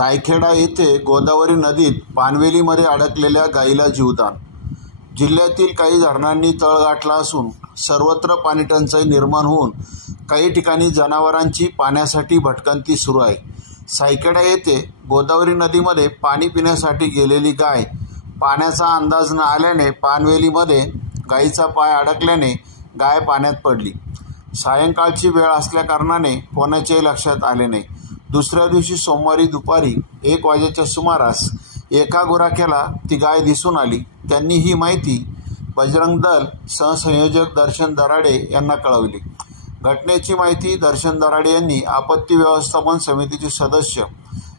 सायखेडा येथे गोदावरी नदीत पानवेलीमध्ये अडकलेल्या गायीला जीवदान। जिल्ह्यातील काही धरणांनी तळ गाठला असून सर्वत्र पाणीटंचाई निर्माण होऊन काही ठिकाणी जनावरांची पाण्यासाठी भटकंती सुरू आहे। सायखेडा येथे गोदावरी नदीमध्ये पाणी पिण्यासाठी गेलेली गाय पाण्याचा अंदाज न आल्याने पानवेलीमध्ये गायीचा पाय अडकल्याने गाय पाण्यात पडली। सायंकाळची वेळ असल्याकारणाने कोणाच्याही लक्षात आले नाही। दुसऱ्या दिवशी सोमवारी दुपारी 1 वाजेच्या सुमारास एका गुराख्याला ती गाय दिसून आली। त्यांनी ही माहिती बजरंग दल सहसंयोजक दर्शन दराडे यांना कळवली। घटनेची माहिती दर्शन दराडे यांनी आपत्ती व्यवस्थापन समितीचे सदस्य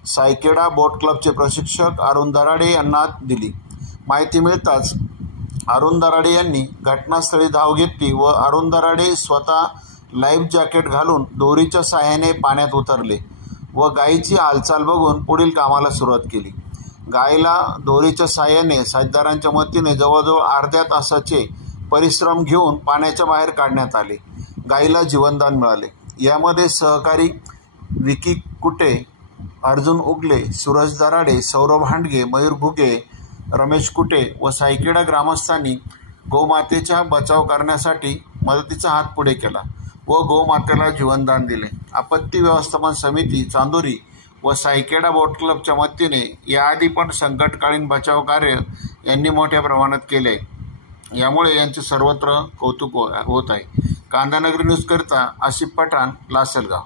सायखेडा बोट क्लबचे प्रशिक्षक अरुण दराडे यांना दिली। माहिती मिळताच अरुण दराडे यांनी घटनास्थळी धाव घेतली व अरुण दराडे स्वतः लाईफ जॅकेट घालून दोरीच्या साहाय्याने पाण्यात उतरले व गायीची हालचाल बघून पुढील कामाला सुरुवात केली। गायीला दोरीच्या साहाय्याने साथीदारांच्या मदतीने जवळजवळ अर्ध्या तासाचे परिश्रम घेऊन पाण्याच्या बाहेर काढण्यात आले। गायीला जीवनदान मिळाले। यामध्ये सहकारी विकी कुटे, अर्जुन उगले, सूरज दराडे, सौरभ हांडगे, मयूर घुगे, रमेश कुटे व सायखेडा ग्रामस्थांनी गोमातेचा बचाव करण्यासाठी मदतीचा हात पुढे केला व गोमातेला जीवनदान दिले। आपत्ती व्यवस्थापन समिती चांदोरी व सायखेडा बोट क्लबच्या मदतीने याआधी पण संकटकालीन बचाव कार्य यांनी मोठ्या प्रमाणात केले। यामुळे यांचे सर्वत्र कौतुक होत आहे। कांदानगरी न्यूज करता आसिफ पठाण, लासलगाव।